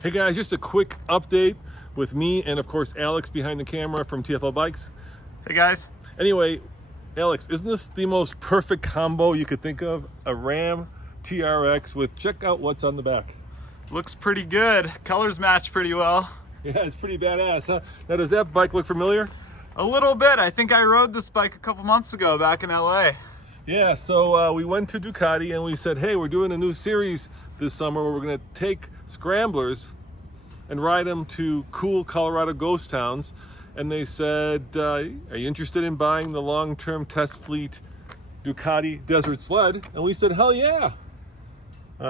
Hey guys, just a quick update with me and of course Alex behind the camera from TFL Bikes. Hey guys. Anyway, Alex, isn't this the most perfect combo you could think of? A Ram TRX with, check out what's on the back. Looks pretty good. Colors match pretty well. Yeah, it's pretty badass, huh? Now, does that bike look familiar? A little bit. I think I rode this bike a couple months ago back in LA. Yeah, so we went to Ducati and we said, hey, we're doing a new series this summer where we're gonna take scramblers and ride them to cool Colorado ghost towns. And they said, are you interested in buying the long-term test fleet Ducati Desert Sled? And we said, hell yeah.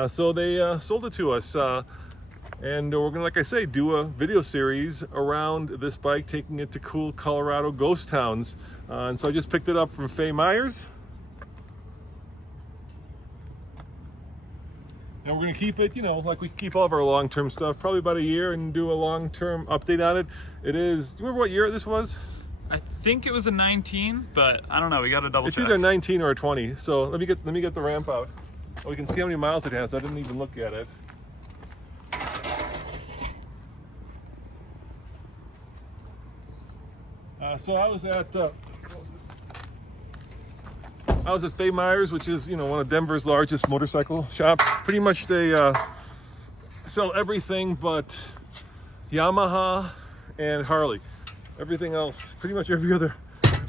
So they sold it to us. And we're gonna, like I say, do a video series around this bike, taking it to cool Colorado ghost towns. And so I just picked it up from Faye Myers. And we're gonna keep it, you know, like we keep all of our long-term stuff, probably about a year, and do a long-term update on it. It is, do you remember what year this was? I think it was a 19, but I don't know, we gotta double check. It's either 19 or a 20. So let me get the ramp out. Oh, we can see how many miles it has. I didn't even look at it. So I was at Faye Myers, which is, you know, one of Denver's largest motorcycle shops. Pretty much they sell everything but Yamaha and Harley. Everything else, pretty much every other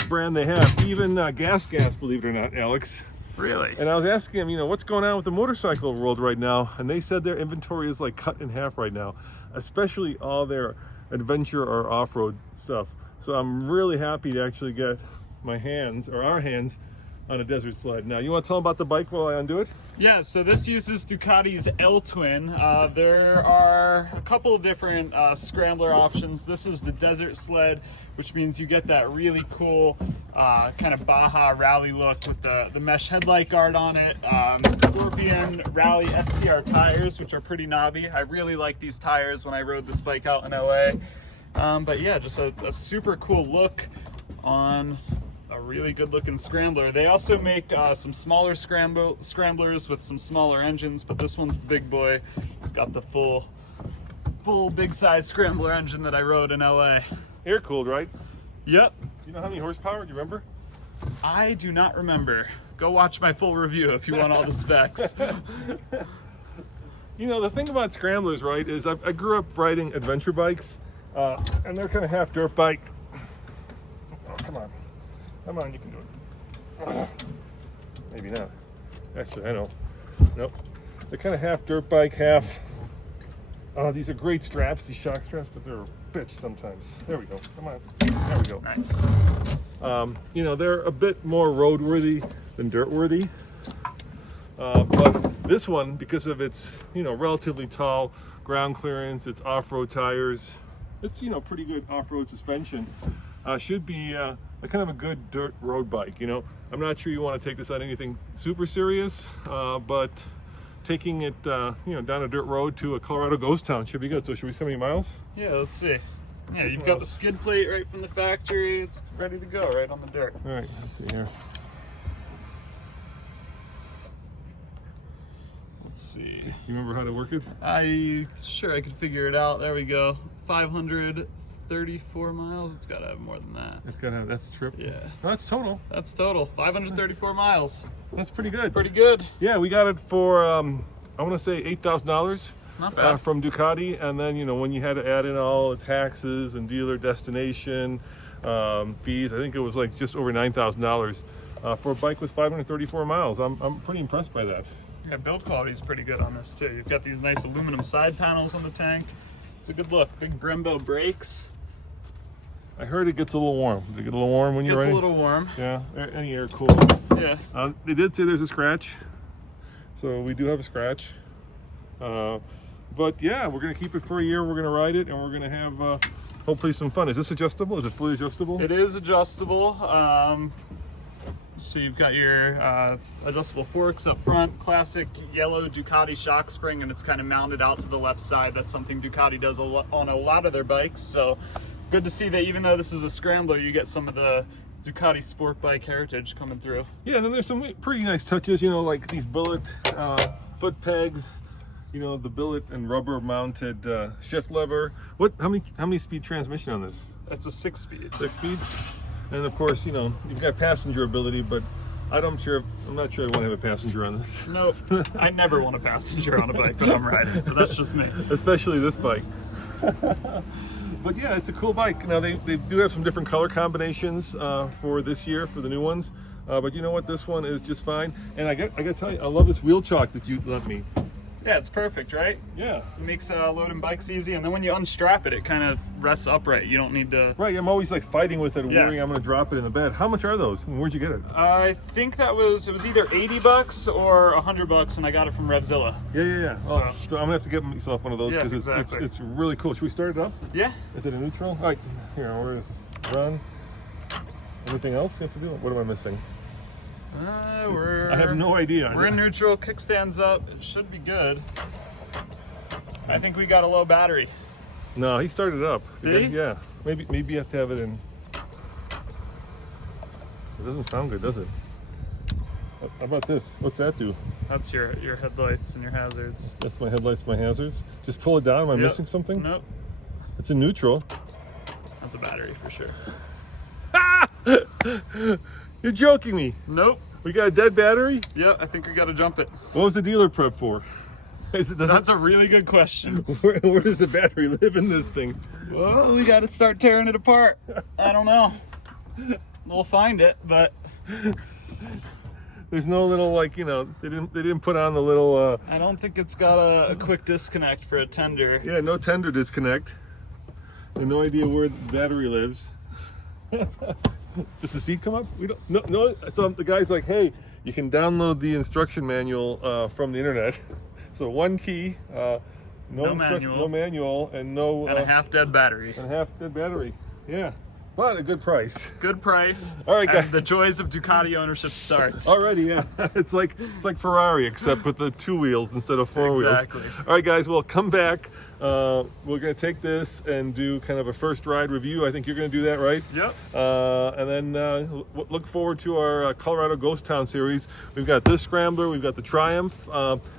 brand they have. Even gas, believe it or not, Alex. Really? And I was asking them, you know, what's going on with the motorcycle world right now? And they said their inventory is like cut in half right now, especially all their adventure or off-road stuff. So I'm really happy to actually get my hands, or our hands, on a Desert Sled. Now, you want to tell them about the bike while I undo it? Yeah, so this uses Ducati's L-Twin. There are a couple of different scrambler options. This is the Desert Sled, which means you get that really cool kind of Baja rally look with the mesh headlight guard on it. Scorpion Rally STR tires, which are pretty knobby. I really like these tires when I rode this bike out in LA. But yeah, just a super cool look on a really good looking scrambler. They also make some smaller scramblers with some smaller engines, but this one's the big boy. It's got the full big size scrambler engine that I rode in LA. Air cooled, right? Yep. You know how many horsepower? Do you remember? I do not remember. Go watch my full review if you want all the specs. You know, the thing about scramblers, right, is I grew up riding adventure bikes, and they're kind of half dirt bike. Oh, come on, you can do it. Maybe not. Actually, I know. Nope. They're kind of half dirt bike, half. These are great straps, these shock straps, but they're a bitch sometimes. There we go. Come on. There we go. Nice. You know, they're a bit more roadworthy than dirtworthy. But this one, because of its, you know, relatively tall ground clearance, its off-road tires, it's, you know, pretty good off-road suspension, should be a kind of a good dirt road bike. You know, I'm not sure you want to take this on anything super serious, but taking it, you know, down a dirt road to a Colorado ghost town should be good. So should we see how many miles? Yeah, let's see. Yeah, you've got the skid plate right from the factory. It's ready to go right on the dirt. All right, let's see here. Let's see. You remember how to work it? I could figure it out. There we go. 534 miles. It's got to have more than that. It's got to have, that's trip. Yeah. No, that's total. That's total. 534 miles. That's pretty good. Pretty good. Yeah, we got it for, I want to say $8,000. Not bad. From Ducati, and then, you know, when you had to add in all the taxes and dealer destination fees, I think it was like just over $9,000 for a bike with 534 miles. I'm pretty impressed by that. Yeah, build quality is pretty good on this too. You've got these nice aluminum side panels on the tank. It's a good look. Big Brembo brakes. I heard it gets a little warm. Does it get a little warm when you're riding? Gets a little warm. Yeah, any air cool. Yeah. They did say there's a scratch, so we do have a scratch. But yeah, we're gonna keep it for a year. We're gonna ride it, and we're gonna have hopefully some fun. Is this adjustable? Is it fully adjustable? It is adjustable. So you've got your adjustable forks up front, classic yellow Ducati shock spring, and it's kind of mounted out to the left side. That's something Ducati does on a lot of their bikes. So good to see that even though this is a scrambler, you get some of the Ducati sport bike heritage coming through. Yeah, and then there's some pretty nice touches, you know, like these bullet foot pegs. you know, the billet and rubber mounted shift lever. How many speed transmission on this? It's a 6-speed. 6-speed. And of course, you know, you've got passenger ability, but I'm not sure I want to have a passenger on this. Nope. I never want a passenger on a bike, but I'm riding. But that's just me. Especially this bike. But yeah, it's a cool bike. Now they do have some different color combinations for this year for the new ones. But you know what? This one is just fine. And I got to tell you, I love this wheel chock that you lent me. Yeah, it's perfect, right? Yeah. It makes loading bikes easy, and then when you unstrap it, it kind of rests upright. You don't need to... Right, I'm always like fighting with it, Yeah. worrying I'm going to drop it in the bed. How much are those? And where'd you get it? I think it was either $80 or $100, and I got it from Revzilla. Yeah. So I'm going to have to get myself one of those Yeah, because exactly. it's really cool. Should we start it up? Yeah. Is it a neutral? All right, here, where is run? Anything else you have to do? What am I missing? I have no idea. We're in neutral, kickstands up. It should be good. I think we got a low battery. No, he started it up. Did he? Yeah. Maybe you have to have it in. It doesn't sound good, does it? How about this? What's that do? That's your headlights and your hazards. That's my headlights, my hazards. Just pull it down. Am I missing something? Nope. It's in neutral. That's a battery for sure. You're joking me. Nope. We got a dead battery? Yeah, I think we got to jump it. What was the dealer prep for? That's a really good question. Where does the battery live in this thing? Well, we got to start tearing it apart. I don't know. We'll find it, but there's no little, like, you know, they didn't put on the little I don't think it's got a quick disconnect for a tender. yeah, no tender disconnect. And no idea where the battery lives. Does the seat come up? We don't. No. So the guy's like, hey, you can download the instruction manual from the internet. So one key, no manual, and a half-dead battery. And a half-dead battery. Yeah, but a good price. Good price. All right, guys. And the joys of Ducati ownership starts. Already, yeah. It's like Ferrari, except with the 2 wheels instead of 4 wheels. Exactly. All right, guys. Well, come back. We're gonna take this and do kind of a first ride review. I think you're gonna do that, right? Yep. And then look forward to our Colorado Ghost Town series. We've got this Scrambler. We've got the Triumph.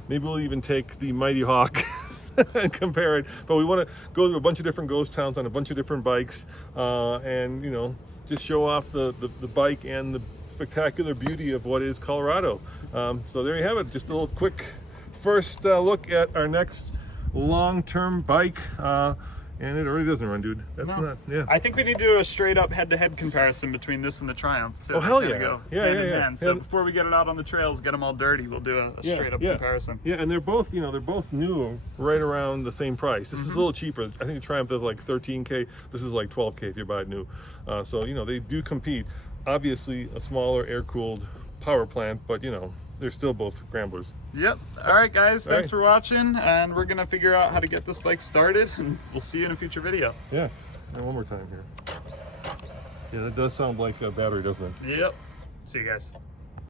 Maybe we'll even take the Mighty Hawk and compare it. But we want to go to a bunch of different ghost towns on a bunch of different bikes, and you know, just show off the bike and the spectacular beauty of what is Colorado. So there you have it. Just a little quick first look at our next long-term bike. And it already doesn't run, dude. That's not, yeah. I think we need to do a straight up head-to-head comparison between this and the Triumph. So oh, hell yeah. Yeah. So before we get it out on the trails, get them all dirty, we'll do a straight up comparison. Yeah, and they're both, you know, they're both new, right around the same price. This is a little cheaper. I think the Triumph is like 13K. This is like 12K if you buy it new. So, you know, they do compete. Obviously, a smaller air-cooled power plant, but, you know, they're still both Scramblers. Yep. All right, guys. Thanks for watching, and we're gonna figure out how to get this bike started, and we'll see you in a future video. Yeah. And one more time here. Yeah, that does sound like a battery, doesn't it? Yep. See you guys.